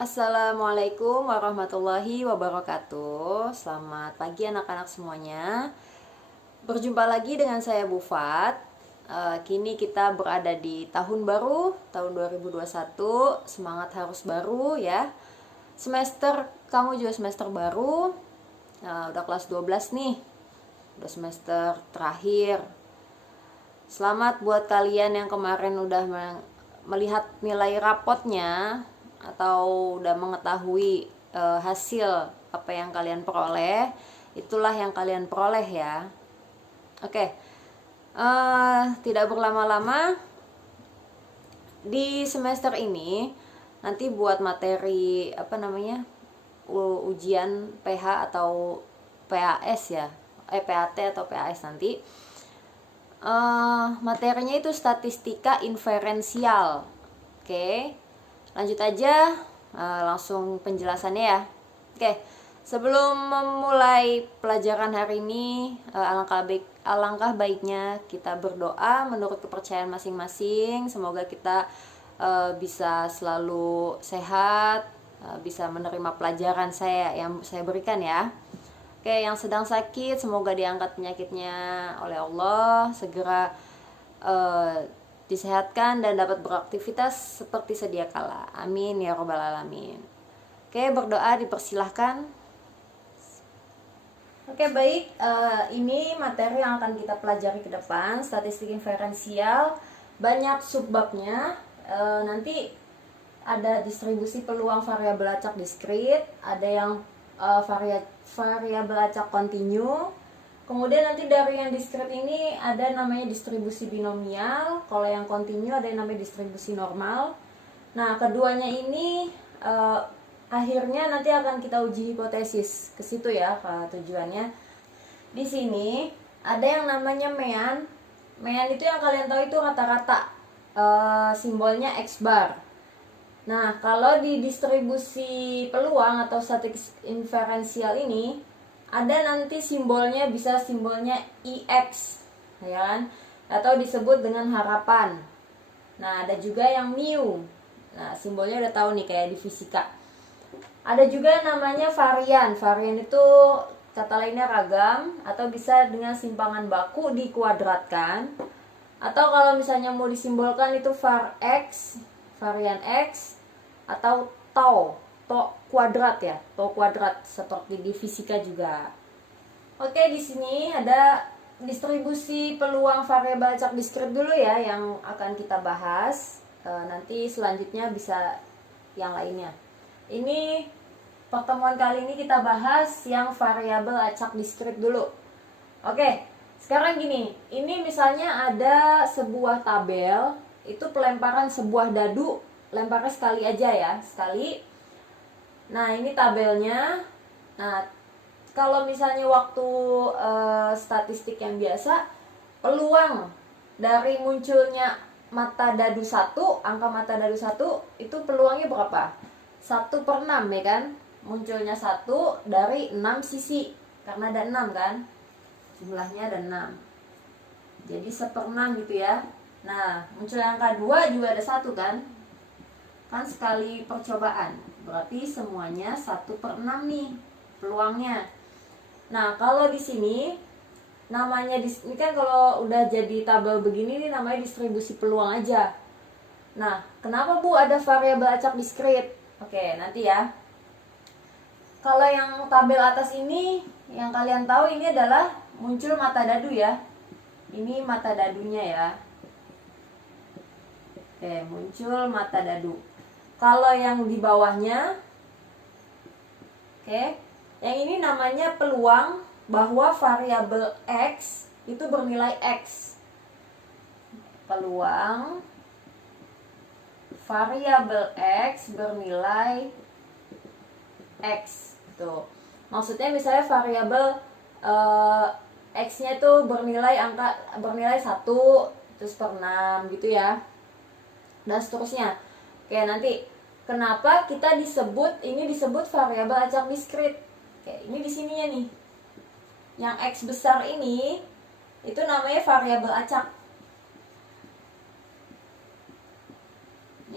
Assalamualaikum warahmatullahi wabarakatuh. Selamat pagi anak-anak semuanya. Berjumpa lagi dengan saya Bu Fat. Kini kita berada di tahun baru, tahun 2021. Semangat harus baru ya. Semester, kamu juga semester baru. Udah kelas 12 nih. Udah semester terakhir. Selamat buat kalian yang kemarin udah melihat nilai rapotnya atau udah mengetahui hasil apa yang kalian peroleh. Itulah yang kalian peroleh ya. Oke, tidak berlama-lama, di semester ini nanti buat materi ujian PH atau PAS ya, PAT atau PAS nanti. Materinya itu statistika inferensial. Oke, lanjut aja, langsung penjelasannya ya. Oke, sebelum memulai pelajaran hari ini, alangkah baiknya kita berdoa menurut kepercayaan masing-masing. Semoga kita bisa selalu sehat, bisa menerima pelajaran yang saya berikan ya. Oke, yang sedang sakit semoga diangkat penyakitnya oleh Allah, segera disehatkan dan dapat beraktivitas seperti sedia kala. Amin ya robbal alamin. Oke, berdoa dipersilahkan. Oke, baik, ini materi yang akan kita pelajari ke depan, statistik inferensial. Banyak subbabnya. Nanti ada distribusi peluang variabel acak diskrit, ada yang variabel acak kontinu. Kemudian nanti dari yang diskrit ini ada namanya distribusi binomial. Kalau yang kontinu ada yang namanya distribusi normal. Nah, keduanya ini akhirnya nanti akan kita uji hipotesis ke situ ya, tujuannya. Di sini ada yang namanya mean. Mean itu yang kalian tahu itu rata-rata, simbolnya X bar. Nah, kalau di distribusi peluang atau statistik inferensial ini ada nanti simbolnya, bisa simbolnya IX ya kan, atau disebut dengan harapan. Nah, ada juga yang mu. Nah, simbolnya udah tahu nih kayak di fisika. Ada juga namanya varian. Varian itu kata lainnya ragam, atau bisa dengan simpangan baku dikuadratkan, atau kalau misalnya mau disimbolkan itu var X, varian X, atau tau kuadrat ya, tau kuadrat seperti di fisika juga. Oke, di sini ada distribusi peluang variabel acak diskrit dulu ya yang akan kita bahas. Nanti selanjutnya bisa yang lainnya. Ini pertemuan kali ini kita bahas yang variabel acak diskrit dulu. Oke, sekarang gini, ini misalnya ada sebuah tabel, itu pelemparan sebuah dadu, lemparnya sekali aja ya, sekali. Nah, ini tabelnya. Nah, kalau misalnya waktu statistik yang biasa, peluang dari munculnya mata dadu 1, angka mata dadu 1 itu peluangnya berapa? 1/6 ya kan? Munculnya 1 dari 6 sisi, karena ada 6 kan? Jumlahnya ada 6. Jadi 1/6 gitu ya. Nah, muncul angka 2 juga ada 1 kan? Kan sekali percobaan, berarti semuanya 1/6 nih peluangnya. Nah, kalau di sini namanya ini kan kalau udah jadi tabel begini nih namanya distribusi peluang aja. Nah, kenapa Bu ada variabel acak diskrit? Oke, nanti ya. Kalau yang tabel atas ini yang kalian tahu ini adalah muncul mata dadu ya. Ini mata dadunya ya. Oke, muncul mata dadu. Kalau yang di bawahnya, oke, yang ini namanya peluang bahwa variabel X itu bernilai X. Peluang variabel X bernilai X. Tuh. Maksudnya misalnya variabel X-nya itu bernilai 1 terus per 6 gitu ya. Dan seterusnya. Oke, nanti kenapa kita disebut variabel acak diskrit? Oke, ini di sininya nih. Yang X besar ini itu namanya variabel acak.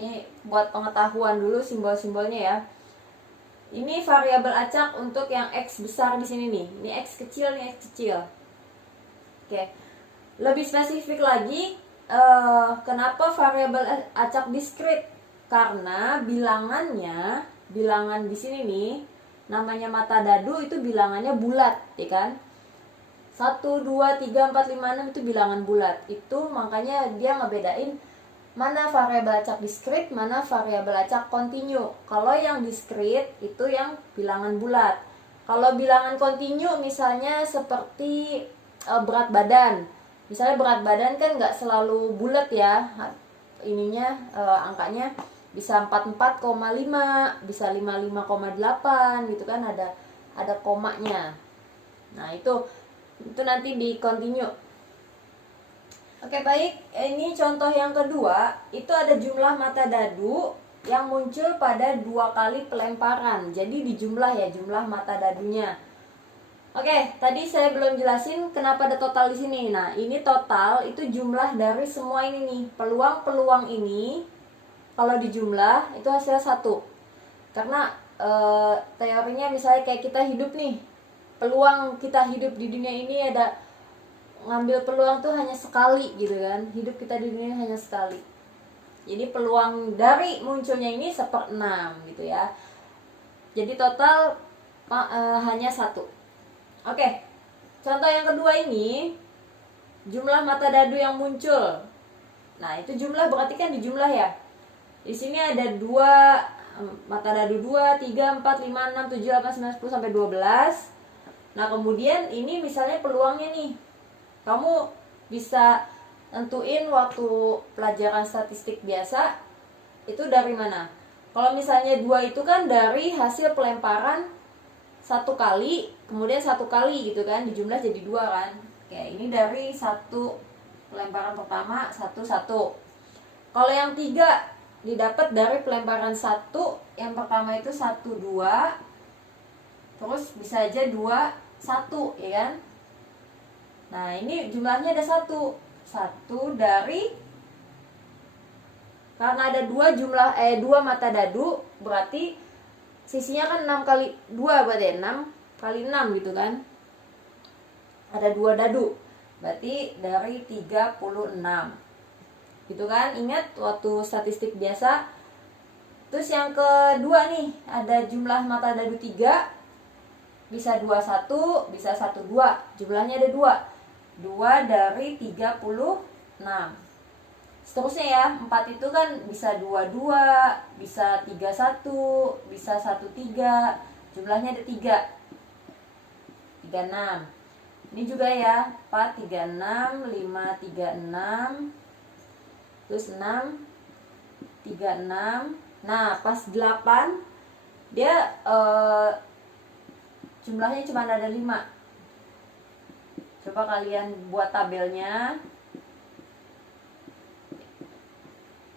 Ini buat pengetahuan dulu simbol-simbolnya ya. Ini variabel acak untuk yang X besar di sini nih. Ini X kecil, ini X kecil. Oke. Lebih spesifik lagi, kenapa variabel acak diskrit? Karena bilangan di sini nih, namanya mata dadu itu bilangannya bulat, ya kan? 1, 2, 3, 4, 5, 6 itu bilangan bulat. Itu makanya dia ngebedain mana variabel acak diskrit, mana variabel acak kontinu. Kalau yang diskrit itu yang bilangan bulat. Kalau bilangan kontinu misalnya seperti berat badan. Misalnya berat badan kan nggak selalu bulat ya, ininya angkanya bisa 44,5, bisa 55,8 gitu kan, ada komanya. Nah itu nanti di continue. Oke baik, ini contoh yang kedua, itu ada jumlah mata dadu yang muncul pada 2 kali pelemparan. Jadi dijumlah ya, jumlah mata dadunya. Oke, tadi saya belum jelasin kenapa ada total di sini. Nah, ini total itu jumlah dari semua ini nih. Peluang-peluang ini kalau dijumlah itu hasilnya 1. Karena teorinya misalnya kayak kita hidup nih. Peluang kita hidup di dunia ini ada, ngambil peluang tuh hanya sekali gitu kan. Hidup kita di dunia hanya sekali. Jadi peluang dari munculnya ini 1/6 gitu ya. Jadi total hanya 1. Oke. Contoh yang kedua ini jumlah mata dadu yang muncul. Nah, itu jumlah berarti kan dijumlah ya. Di sini ada 2 mata dadu 2, 3, 4, 5, 6, 7, 8, 9, 10 sampai 12. Nah, kemudian ini misalnya peluangnya nih. Kamu bisa tentuin waktu pelajaran statistik biasa itu dari mana? Kalau misalnya 2 itu kan dari hasil pelemparan 1 kali, kemudian 1 kali gitu kan, dijumlah jadi 2 kan. Oke, ini dari 1 pelemparan pertama, 1. Kalau yang 3 didapat dari pelemparan 1, yang pertama itu 1, 2, terus bisa aja 2, 1 ya kan. Nah, ini jumlahnya ada 1 dari, karena ada 2 mata dadu, berarti sisinya kan 6 kali 2 berarti 6 kali 6 gitu kan. Ada 2 dadu. Berarti dari 36. Gitu kan? Ingat waktu statistik biasa. Terus yang kedua nih, ada jumlah mata dadu 3. Bisa 21, bisa 12. Jumlahnya ada 2. 2 dari 36. Seterusnya ya, 4 itu kan bisa 22, bisa 31, bisa 13. Jumlahnya ada 3. 36. Ini juga ya, 4, 36, 5, 36, terus 6, 36. Nah, pas 8 dia jumlahnya cuma ada 5. Coba kalian buat tabelnya.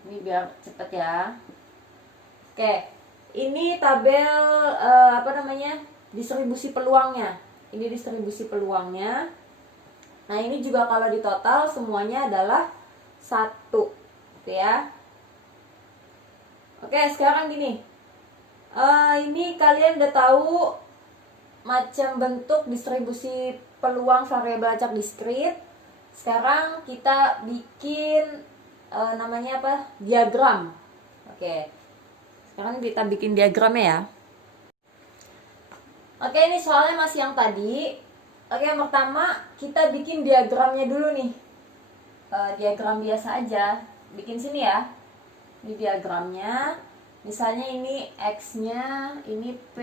Ini biar cepet ya. Oke, ini tabel distribusi peluangnya. Ini distribusi peluangnya. Nah, ini juga kalau di total semuanya adalah 1. Oke ya. Oke, sekarang gini. Ini kalian udah tahu macam bentuk distribusi peluang variabel acak diskrit. Sekarang kita bikin namanya apa? Diagram. Oke. Sekarang kita bikin diagramnya ya. Oke, ini soalnya masih yang tadi. Oke, yang pertama kita bikin diagramnya dulu nih. Diagram biasa aja. Bikin sini ya. Ini diagramnya. Misalnya ini X-nya, ini P,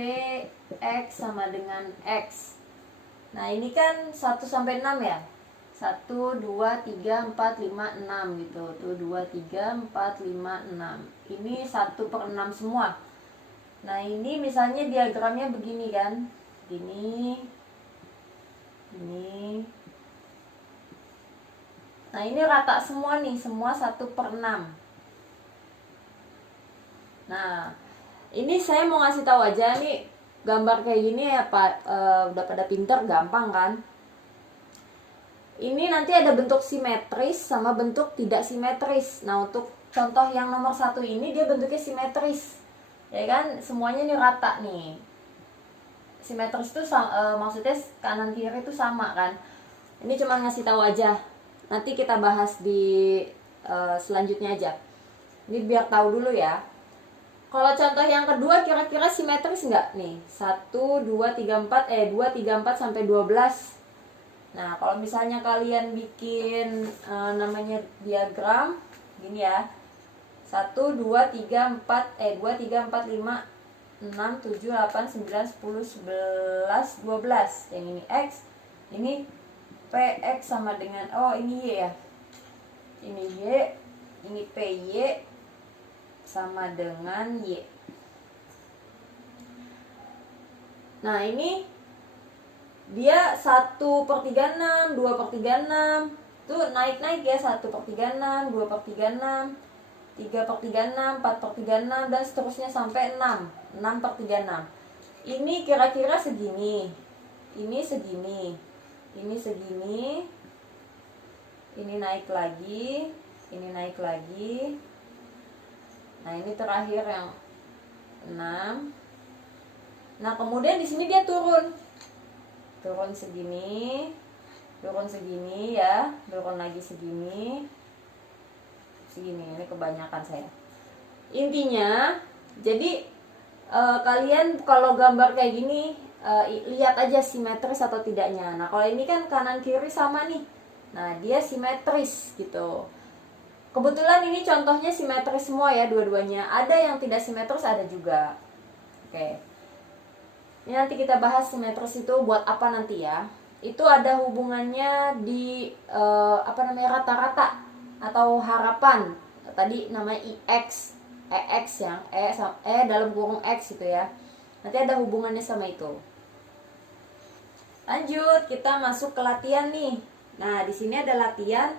X sama dengan X. Nah, ini kan 1 sampai 6 ya. 1, 2, 3, 4, 5, 6 gitu. Tuh 2, 3, 4, 5, 6. Ini 1/6 semua. Nah, ini misalnya diagramnya begini kan. Gini. Ini. Nah, ini rata semua nih, semua 1/6. Nah, ini saya mau ngasih tahu aja nih, gambar kayak gini ya Pak, udah pada pinter, gampang kan. Ini nanti ada bentuk simetris sama bentuk tidak simetris. Nah, untuk contoh yang nomor 1 ini dia bentuknya simetris, ya kan, semuanya nih rata nih. Simetris itu maksudnya kanan kiri itu sama kan. Ini cuma ngasih tahu aja, nanti kita bahas di selanjutnya aja. Ini biar tahu dulu ya. Kalau contoh yang kedua kira-kira simetris nggak nih? 1, 2, 3, 4, 2, 3, 4 sampai 12. Nah, kalau misalnya kalian bikin namanya diagram gini ya. 1, 2, 3, 4, 2, 3, 4, 5, 6, 7, 8, 9, 10, 11, 12. Yang ini X, ini PX sama dengan, ini Y ya. Ini Y, ini PY sama dengan Y. Nah, ini dia 1/36, 2/36. Tuh naik-naik ya, 1/36, 2/36, 3/36, 4/36, dan seterusnya sampai 6, 6/36. Ini kira-kira segini. Ini segini. Ini segini. Ini naik lagi. Ini naik lagi. Nah, ini terakhir yang 6. Nah, kemudian di sini dia turun. Turun segini. Turun segini ya. Turun lagi segini. Segini, ini kebanyakan saya. Intinya, jadi kalian kalau gambar kayak gini, lihat aja simetris atau tidaknya. Nah, kalau ini kan kanan kiri sama nih. Nah, dia simetris gitu. Kebetulan ini contohnya simetris semua ya, dua-duanya. Ada yang tidak simetris, ada juga. Oke. Ini nanti kita bahas simetris itu buat apa nanti ya. Itu ada hubungannya di rata-rata atau harapan. Tadi namanya IX, EX yang dalam kurung X itu ya. Nanti ada hubungannya sama itu. Lanjut, kita masuk ke latihan nih. Nah, di sini ada latihan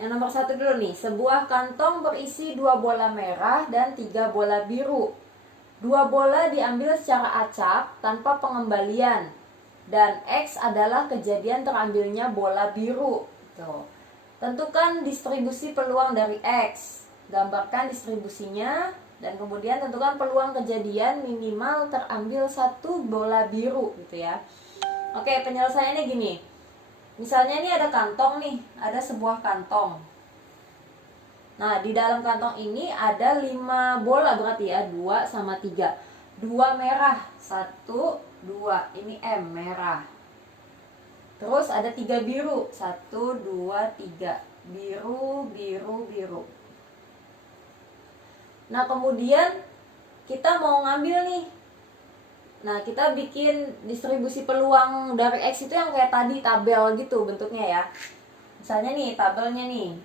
yang nomor 1 dulu nih. Sebuah kantong berisi 2 bola merah dan 3 bola biru. 2 bola diambil secara acak tanpa pengembalian. Dan X adalah kejadian terambilnya bola biru. Tuh. Tentukan distribusi peluang dari X. Gambarkan distribusinya. Dan kemudian tentukan peluang kejadian minimal terambil 1 bola biru gitu ya. Oke, penyelesaiannya gini. Misalnya ini ada kantong nih, ada sebuah kantong. Nah, di dalam kantong ini ada 5 bola berarti ya, 2 sama 3. 2 merah, 1, 2, ini M, merah. Terus ada 3 biru, 1, 2, 3. Biru, biru, biru. Nah, kemudian kita mau ngambil nih. Nah, kita bikin distribusi peluang dari X itu yang kayak tadi, tabel gitu bentuknya ya. Misalnya nih, tabelnya nih,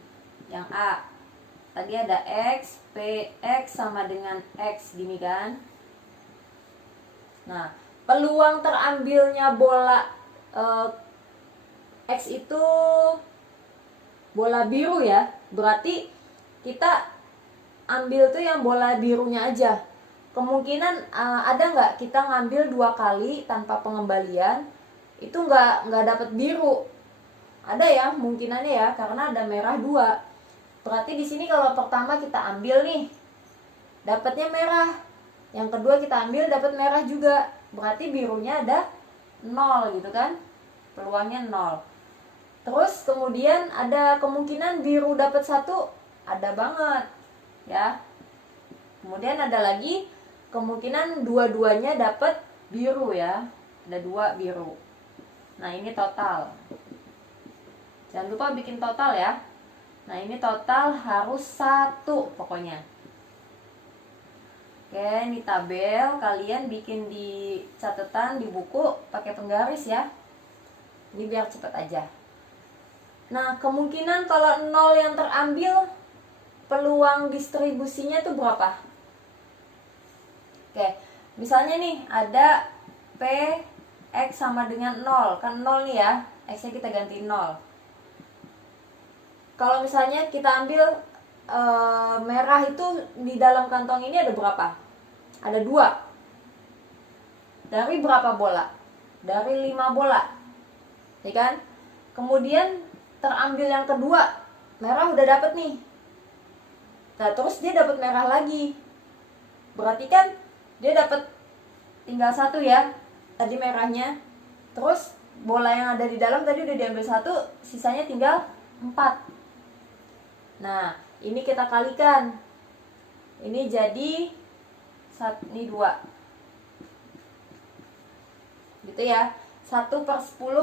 yang A. Tadi ada X, PX sama dengan X, gini kan. Nah, peluang terambilnya bola X itu bola biru ya. Berarti kita ambil tuh yang bola birunya aja. Kemungkinan ada nggak kita ngambil 2 kali tanpa pengembalian itu nggak dapat biru. Ada ya mungkinannya ya, karena ada merah 2. Berarti di sini kalau pertama kita ambil nih dapatnya merah, yang kedua kita ambil dapat merah juga, berarti birunya ada 0 gitu kan, peluangnya 0. Terus kemudian ada kemungkinan biru dapat 1, ada banget ya. Kemudian ada lagi kemungkinan dua-duanya dapat biru ya. Ada 2 biru. Nah, ini total. Jangan lupa bikin total ya. Nah, ini total harus 1 pokoknya. Oke, ini tabel. Kalian bikin di catatan, di buku, pakai penggaris ya. Ini biar cepet aja. Nah, kemungkinan kalau 0 yang terambil, peluang distribusinya itu berapa? Oke, misalnya nih ada P X sama dengan 0. Kan 0 nih ya, X-nya kita ganti 0. Kalau misalnya kita ambil merah itu di dalam kantong ini ada berapa? Ada 2. Dari berapa bola? Dari 5 bola. Ya kan? Kemudian terambil yang kedua. Merah udah dapet nih. Nah terus dia dapat merah lagi, berarti kan dia dapat tinggal 1 ya tadi merahnya. Terus bola yang ada di dalam tadi udah diambil 1, sisanya tinggal 4. Nah ini kita kalikan, ini jadi ini 2 gitu ya, 1/10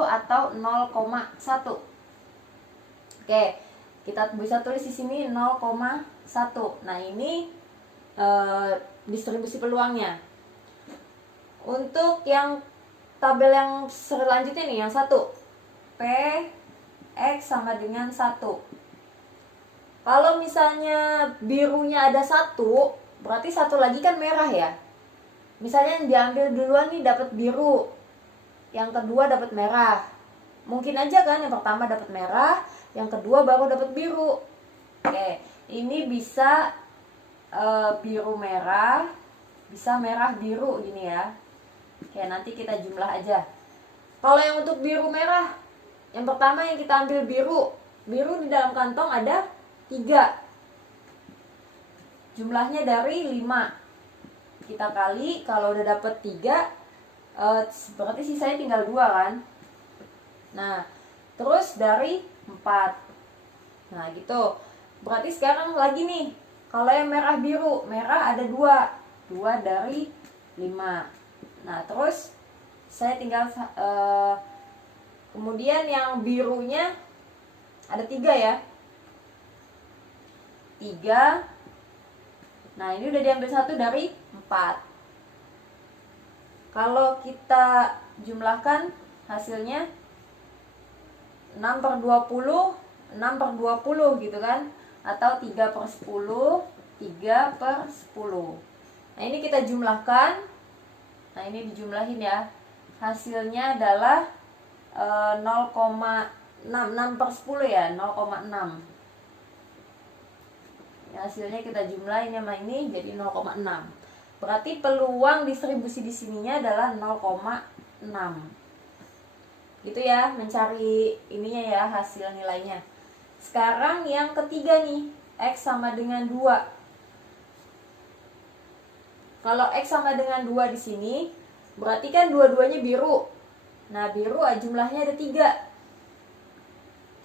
atau 0,1. Oke, kita bisa tulis di sini 0,1. Nah ini distribusi peluangnya. Untuk yang tabel yang selanjutnya nih, yang 1, P X sama dengan 1. Kalau misalnya birunya ada 1, berarti 1 lagi kan merah ya. Misalnya yang diambil duluan nih dapat biru, yang kedua dapat merah. Mungkin aja kan yang pertama dapat merah, yang kedua baru dapat biru. Oke, ini bisa biru merah, bisa merah biru gini ya. Oke, nanti kita jumlah aja. Kalau yang untuk biru merah, yang pertama yang kita ambil biru di dalam kantong ada 3. Jumlahnya dari 5. Kita kali, kalau udah dapet 3, berarti sisanya tinggal 2 kan. Nah terus dari 4. Nah gitu. Berarti sekarang lagi nih, kalau yang merah biru, merah ada 2 dari 5. Nah terus saya tinggal kemudian yang birunya ada 3 ya, 3. Nah ini udah diambil 1 dari 4. Kalau kita jumlahkan hasilnya 6/20, 6/20 gitu kan, atau 3/10, 3/10. Nah ini kita jumlahkan. Nah ini dijumlahin ya, hasilnya adalah 6/10 ya, 0,6. Hasilnya kita jumlahin sama ini jadi 0,6. Berarti peluang distribusi di sininya adalah 0,6. Gitu ya, mencari ininya ya, hasil nilainya. Sekarang yang ketiga nih, X sama dengan 2. Kalau X sama dengan 2 di sini, berarti kan dua-duanya biru. Nah, biru jumlahnya ada 3.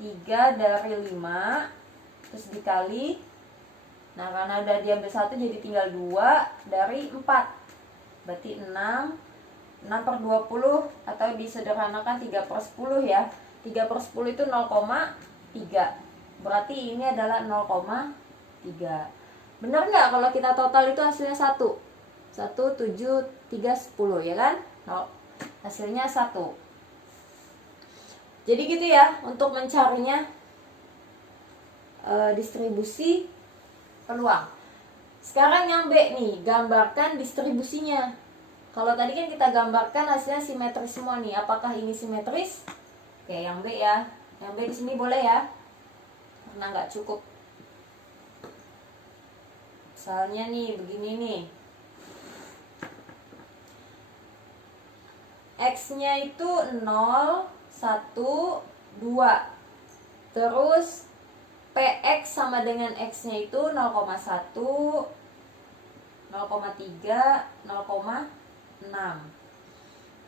3 dari 5, terus dikali. Nah, karena udah diambil 1 jadi tinggal 2 dari 4. Berarti 6/20 atau disederhanakan 3/10 ya. 3/10 itu 0,3. Berarti ini adalah 0,3. Benar nggak kalau kita total itu hasilnya 1? 1, 7, 3, 10 ya kan? Hasilnya 1. Jadi gitu ya untuk mencarinya distribusi peluang. Sekarang yang B nih, gambarkan distribusinya. Kalau tadi kan kita gambarkan hasilnya simetris semua nih. Apakah ini simetris? Oke, yang B ya. Yang B di sini boleh ya, karena nggak cukup. Misalnya nih, begini nih. X-nya itu 0, 1, 2. Terus PX sama dengan X-nya itu 0,1, 0,3, 0,6.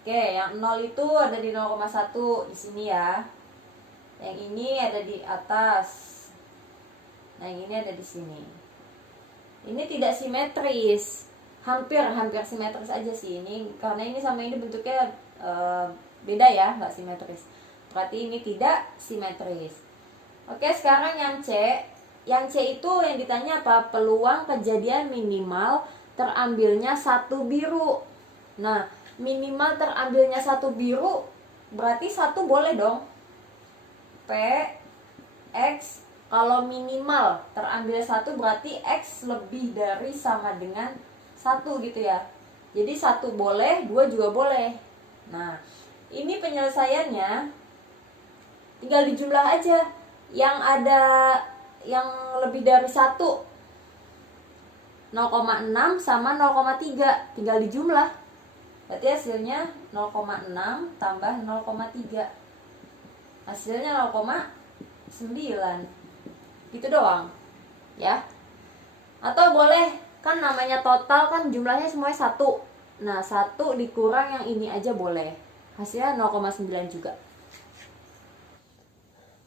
Oke, yang 0 itu ada di 0,1 di sini ya. Yang ini ada di atas. Nah, yang ini ada di sini. Ini tidak simetris. Hampir simetris aja sih ini, karena ini sama ini bentuknya beda ya, nggak simetris. Berarti ini tidak simetris. Oke, sekarang yang C. Yang C itu yang ditanya apa? Peluang kejadian minimal terambilnya 1 biru. Nah, minimal terambilnya 1 biru berarti 1 boleh dong. P X, kalau minimal terambil 1 berarti X lebih dari sama dengan 1 gitu ya. Jadi 1 boleh, 2 juga boleh. Nah, ini penyelesaiannya tinggal dijumlah aja. Yang ada yang lebih dari 1, 0,6 sama 0,3, tinggal dijumlah. Berarti hasilnya 0,6 tambah 0,3. Hasilnya 0,9. Gitu doang. Ya. Atau boleh, kan namanya total kan jumlahnya semuanya 1. Nah, 1 dikurang yang ini aja boleh. Hasilnya 0,9 juga.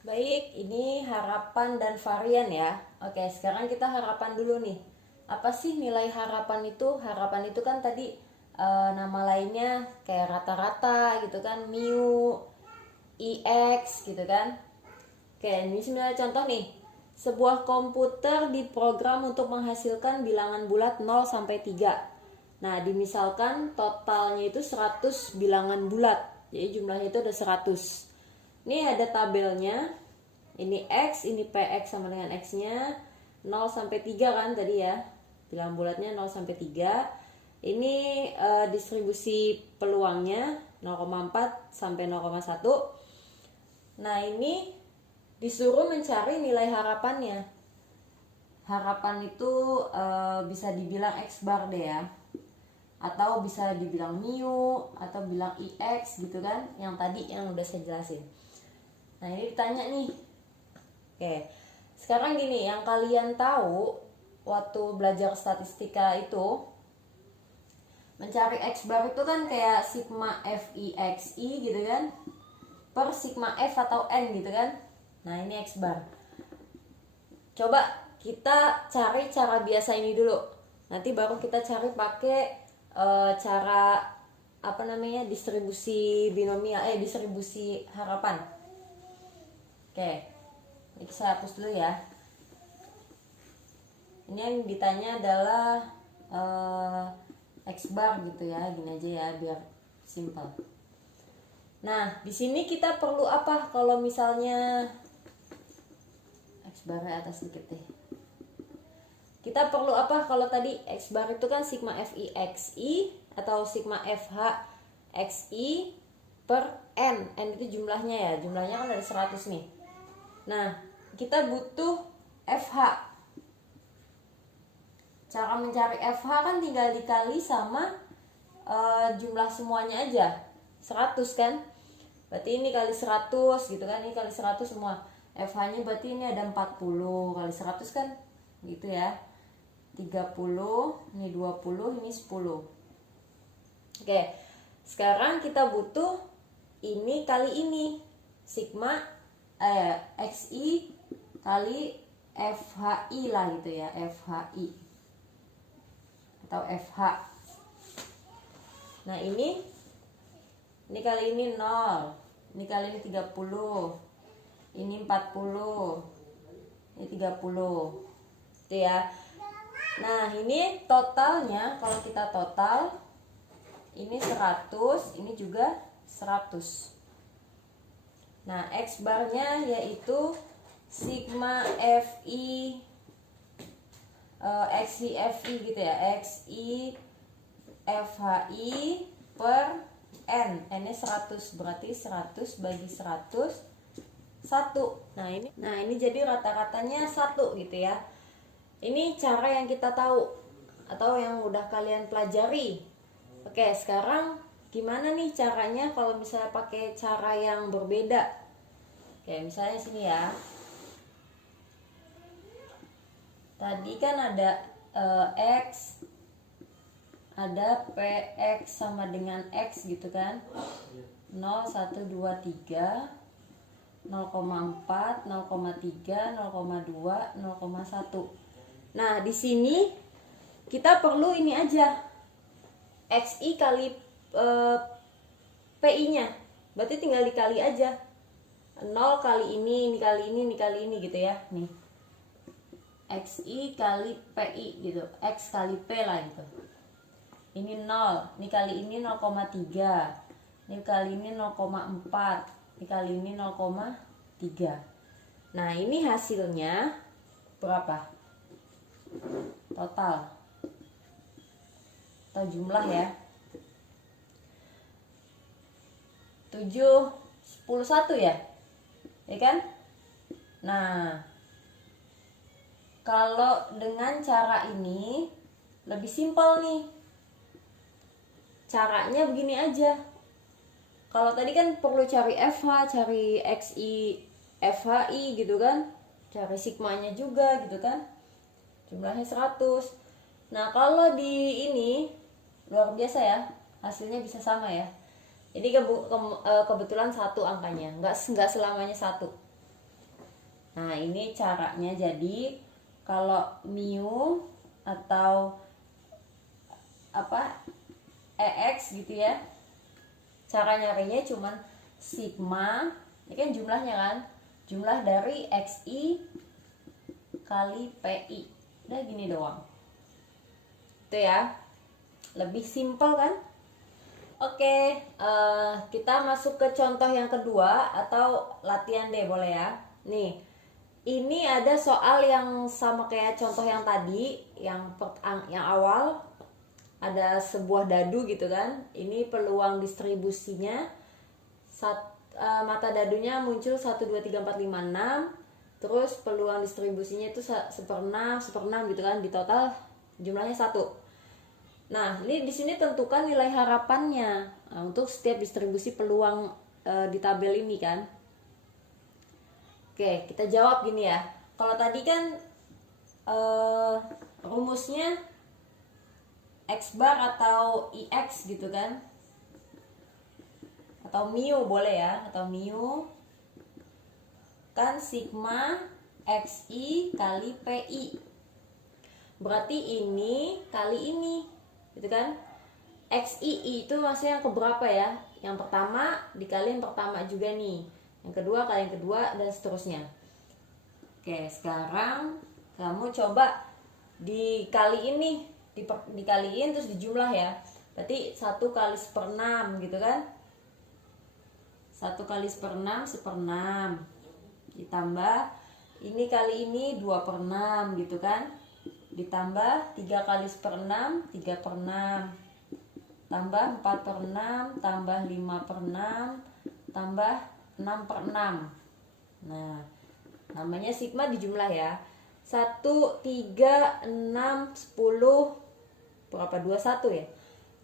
Baik, ini harapan dan varian ya. Oke, sekarang kita harapan dulu nih. Apa sih nilai harapan itu? Harapan itu kan tadi nama lainnya kayak rata-rata gitu kan, mu, ix gitu kan. Oke, ini sebenarnya contoh nih. Sebuah komputer diprogram untuk menghasilkan bilangan bulat 0 sampai 3. Nah, dimisalkan totalnya itu 100 bilangan bulat. Jadi jumlahnya itu ada 100. Ini ada tabelnya. Ini X, ini PX sama dengan X-nya 0 sampai 3 kan tadi ya. Bilangan bulatnya 0 sampai 3. Ini distribusi peluangnya 0,4 sampai 0,1. Nah, ini disuruh mencari nilai harapannya. Harapan itu bisa dibilang X bar deh ya. Atau bisa dibilang mu, atau bilang ix gitu kan. Yang tadi yang udah saya jelasin. Nah, ini ditanya nih. Oke, sekarang gini, yang kalian tahu waktu belajar statistika itu, mencari X bar itu kan kayak sigma FIXI gitu kan, per sigma F atau N gitu kan. Nah, ini X bar. Coba kita cari cara biasa ini dulu. Nanti baru kita cari pakai cara apa namanya, distribusi binomial, distribusi harapan. Oke. Ini saya hapus dulu ya. Ini yang ditanya adalah X bar gitu ya, gini aja ya biar simple. Nah, di sini kita perlu apa kalau misalnya X barnya atas sedikit deh. Kita perlu apa kalau tadi X bar itu kan sigma FIXI atau sigma FHXI per N. N itu jumlahnya ya, jumlahnya kan ada 100 nih. Nah, kita butuh FH. Cara mencari FH kan tinggal dikali sama jumlah semuanya aja, 100 kan. Berarti ini kali 100 gitu kan, ini kali 100 semua. FH-nya berarti ini ada 40 kali 100 kan, gitu ya. 30, ini 20, ini 10. Oke, sekarang kita butuh ini kali ini. Sigma XI kali FHI lah gitu ya, FHI atau FH. Nah, ini kali ini 0, ini kali ini 30, ini 40, ini 30 itu ya. Nah, ini totalnya kalau kita total ini 100, ini juga 100. Nah, X barnya yaitu sigma FI XI FI gitu ya, XI FHI per N. N-nya 100, berarti 100 bagi 100 1. Nah, ini jadi rata-ratanya 1 gitu ya. Ini cara yang kita tahu atau yang udah kalian pelajari. Oke, sekarang gimana nih caranya kalau misalnya pakai cara yang berbeda? Oke, misalnya sini ya. Tadi kan ada X, ada PX sama dengan X gitu kan. 0, 1, 2, 3, 0,4, 0,3, 0,2, 0,1. Nah, di sini kita perlu ini aja. XI kali PI-nya. Berarti tinggal dikali aja. 0 kali ini kali ini kali ini gitu ya. Nih. XI kali PI gitu. X kali P lah gitu. Ini 0, ini kali ini 0,3. Ini kali ini 0,4. Ini kali ini 0,3. Nah, ini hasilnya berapa? Total atau jumlah ya. 7, 10, 1 ya. Ya kan? Nah, kalau dengan cara ini lebih simpel nih. Caranya begini aja. Kalau tadi kan perlu cari FH, cari XI, FHI gitu kan. Cari sigmanya juga gitu kan. jumlahnya 100. Nah kalau di ini luar biasa ya, hasilnya bisa sama ya. Jadi kebetulan 1 angkanya, nggak selamanya 1. Nah ini caranya. Jadi kalau mu atau EX gitu ya, cara nyarinya cuman sigma, ini kan jumlahnya kan, jumlah dari XI kali PI, udah gini doang. Itu ya, lebih simpel kan. Oke, kita masuk ke contoh yang kedua atau latihan D boleh ya. Nih, ini ada soal yang sama kayak contoh yang tadi, yang awal. Ada sebuah dadu gitu kan. Ini peluang distribusinya, mata dadunya muncul 1, 2, 3, 4, 5, 6. Terus peluang distribusinya itu 1/6 gitu kan. Di total jumlahnya 1. Nah, ini di sini tentukan nilai harapannya untuk setiap distribusi peluang di tabel ini kan. Oke, kita jawab gini ya. Kalau tadi kan rumusnya X bar atau IX gitu kan. Atau mu boleh ya, atau mu kan sigma XI kali PI. Berarti ini kali ini gitu kan. XII itu maksudnya yang keberapa ya? Yang pertama dikali yang pertama juga nih, yang kedua kali yang kedua, dan seterusnya. Oke, sekarang kamu coba dikali ini, dikaliin terus dijumlah ya. Berarti 1 kali 1/6 gitu kan. 1 kali 1/6 1/6 ditambah ini kali ini 2/6 gitu kan. Ditambah 3 kali 1/6 3/6, tambah 4/6, tambah 5/6, tambah 6/6. Nah, namanya sigma dijumlah ya. 1, 3, 6, 10 berapa? 21 ya.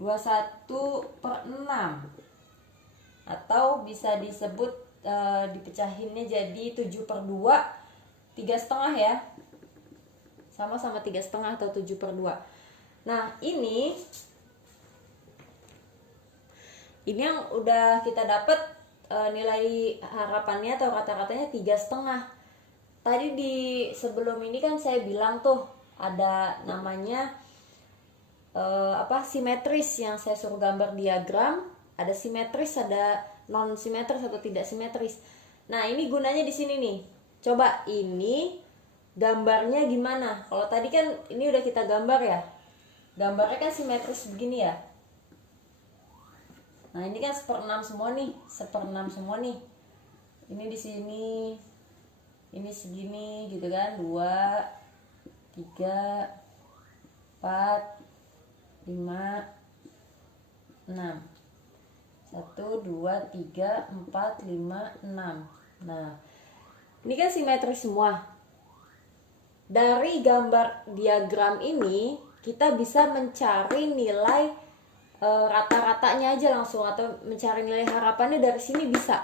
21/6. Atau bisa disebut dipecahinnya jadi 7/2, 3,5 ya. Sama-sama 3,5 atau 7/2. Nah ini yang udah kita dapat nilai harapannya atau kata-katanya 3,5. Tadi di sebelum ini kan saya bilang tuh ada namanya simetris, yang saya suruh gambar diagram. Ada simetris, ada non simetris atau tidak simetris. Nah ini gunanya di sini nih. Coba ini gambarnya gimana? Kalau tadi kan ini udah kita gambar ya. Gambarnya kan simetris begini ya. Nah, ini kan 1/6 semua nih, 1/6 semua nih. Ini di sini. Ini segini gitu kan. 2 3 4 5 6. 1 2 3 4 5 6. Nah, ini kan simetris semua. Dari gambar diagram ini kita bisa mencari nilai rata-ratanya aja langsung, atau mencari nilai harapannya dari sini bisa.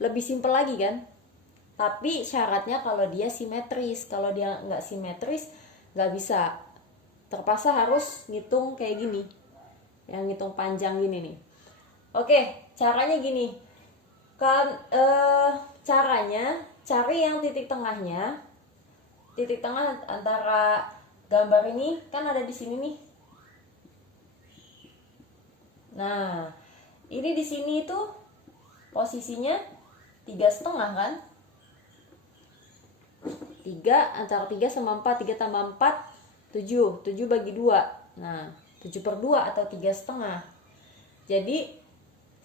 Lebih simpel lagi kan. Tapi syaratnya kalau dia simetris. Kalau dia nggak simetris nggak bisa. Terpaksa harus ngitung kayak gini, yang ngitung panjang gini nih. Oke, caranya gini kan. Caranya cari yang titik tengahnya. Titik tengah antara gambar ini kan ada di sini nih. Nah, ini di sini itu posisinya 3,5 kan? 3 antara 3 sama 4, 3 tambah 4 7, 7 bagi 2. Nah, 7/2 atau 3,5. Jadi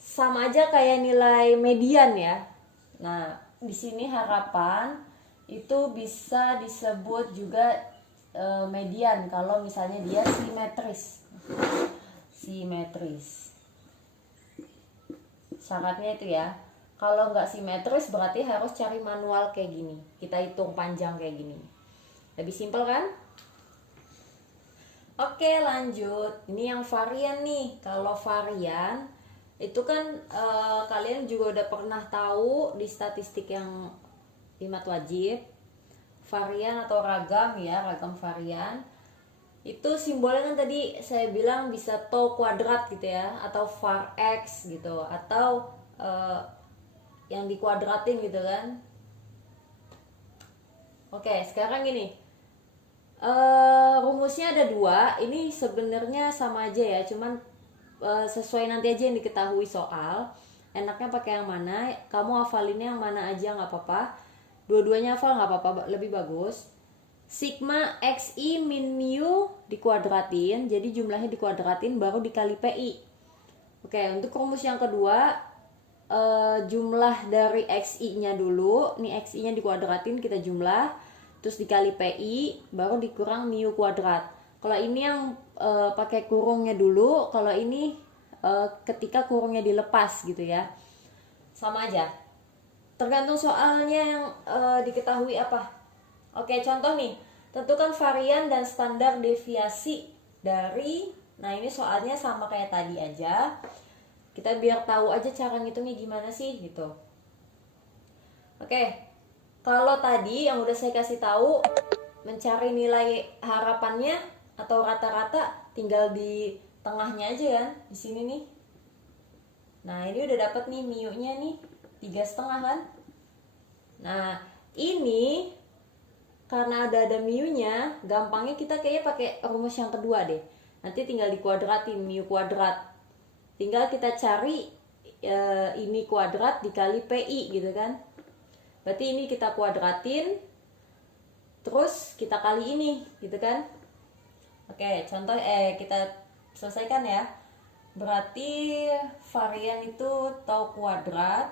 sama aja kayak nilai median ya. Nah, di sini harapan itu bisa disebut juga median kalau misalnya dia simetris. Syaratnya itu ya. Kalau nggak simetris berarti harus cari manual kayak gini. Kita hitung panjang kayak gini. Lebih simpel kan? Oke, lanjut. Ini yang varian nih. Kalau varian itu kan kalian juga udah pernah tahu di statistik yang 5 wajib. varian atau ragam ya, ragam varian. Itu simbolnya kan tadi saya bilang bisa tau kuadrat gitu ya, atau var x gitu, atau yang dikuadratin gitu kan. Oke, sekarang gini, rumusnya ada dua. Ini sebenarnya sama aja ya, cuman sesuai nanti aja yang diketahui soal. Enaknya pakai yang mana? Kamu hafalinnya yang mana aja nggak apa-apa. Dua-duanya hafal nggak apa-apa, lebih bagus. Sigma xi min mu dikuadratin, jadi jumlahnya dikuadratin baru dikali pi. Oke, untuk rumus yang kedua, jumlah dari xi nya dulu. Nih xi nya dikuadratin, kita jumlah, terus dikali pi, baru dikurang mu kuadrat. Kalau ini yang pakai kurungnya dulu, kalau ini ketika kurungnya dilepas gitu ya, sama aja. Tergantung soalnya yang diketahui apa. Oke, contoh nih, tentukan varian dan standar deviasi dari, nah ini soalnya sama kayak tadi aja. Kita biar tahu aja cara ngitungnya gimana sih gitu. Oke, kalau tadi yang udah saya kasih tahu, mencari nilai harapannya atau rata-rata tinggal di tengahnya aja kan, di sini nih. Nah ini udah dapet nih mu-nya nih 3,5 kan. Nah ini karena ada mu-nya, gampangnya kita kayaknya pakai rumus yang kedua deh. Nanti tinggal dikuadratin mu kuadrat. Tinggal kita cari ini kuadrat dikali pi gitu kan. Berarti ini kita kuadratin, terus kita kali ini gitu kan. Oke, contoh kita selesaikan ya. Berarti varian itu tau kuadrat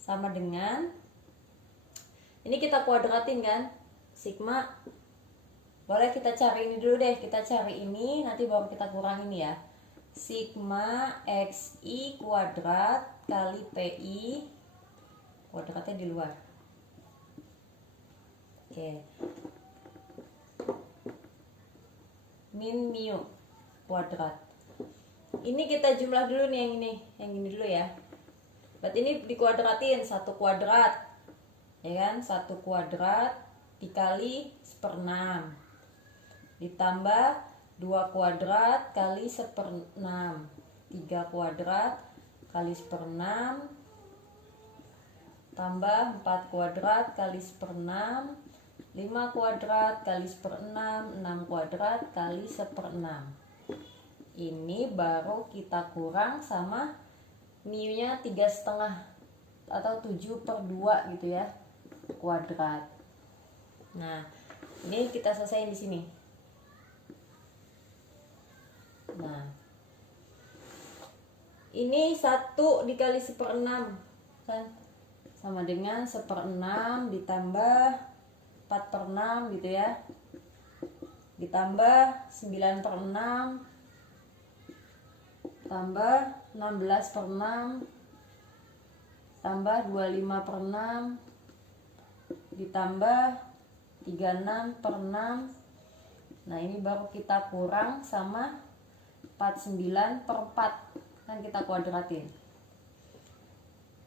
sama dengan, ini kita kuadratin kan, sigma. Boleh kita cari ini dulu deh, kita cari ini, nanti baru kita kurang ini ya. Sigma xi kuadrat kali pi, kuadratnya di luar. Oke. Min mu kuadrat. Ini kita jumlah dulu nih yang ini dulu ya. Berarti ini dikuadratin, 1 kuadrat. Ya kan, 1 kuadrat dikali 1/6 ditambah 2 kuadrat kali 1/6, 3 kuadrat kali 1/6 tambah 4 kuadrat kali 1/6, 5 kuadrat kali 1/6, 6 kuadrat kali 1/6. Ini baru kita kurang sama mu-nya 3,5 atau 7/2 gitu ya, kuadrat. Nah, ini kita selesaiin di sini. Nah, ini 1 dikali 1/6 kan sama dengan 1/6 ditambah 4/6 gitu ya, ditambah 9/6 tambah 16/6 tambah 25/6 ditambah 36/6. Nah ini baru kita kurang sama 49/4 kan kita kuadratin.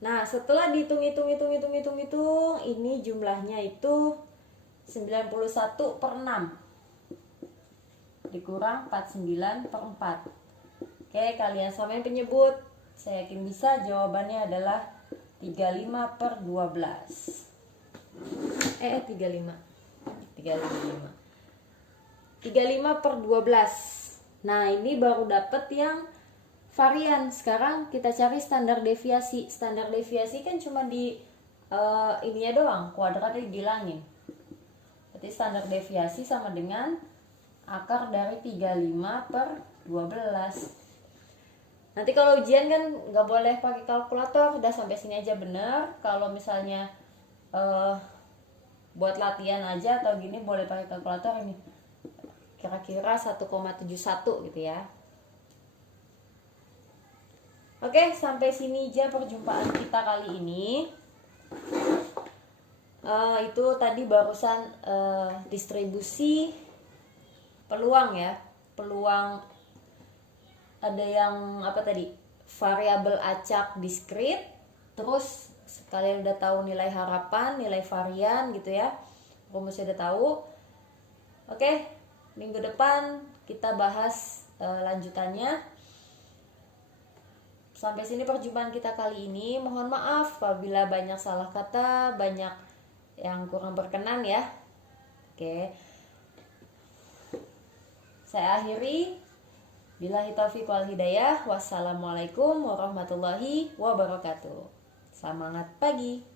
Nah setelah dihitung ini jumlahnya itu 91/6 dikurang 49/4. Oke, kalian samain penyebut. Saya yakin bisa, jawabannya adalah 35/12. 35/12. Nah ini baru dapet yang varian. Sekarang kita cari standar deviasi. Standar deviasi kan cuma di ininya doang, kuadratnya dibilangin. Berarti standar deviasi sama dengan akar dari 35/12. Nanti kalau ujian kan nggak boleh pakai kalkulator, udah sampai sini aja bener. Kalau misalnya buat latihan aja atau gini boleh pakai kalkulator, ini kira-kira 1,71 gitu ya. Oke, sampai sini aja perjumpaan kita kali ini. Itu tadi barusan distribusi peluang ya, peluang. Ada yang apa tadi, variabel acak diskrit, terus kalian udah tahu nilai harapan, nilai varian gitu ya, rumusnya udah tahu. Oke, minggu depan kita bahas lanjutannya. Sampai sini perjumpaan kita kali ini. Mohon maaf apabila banyak salah kata, banyak yang kurang berkenan ya. Oke, saya akhiri. Billahi taufiq wal hidayah. Wassalamualaikum warahmatullahi wabarakatuh. Semangat pagi.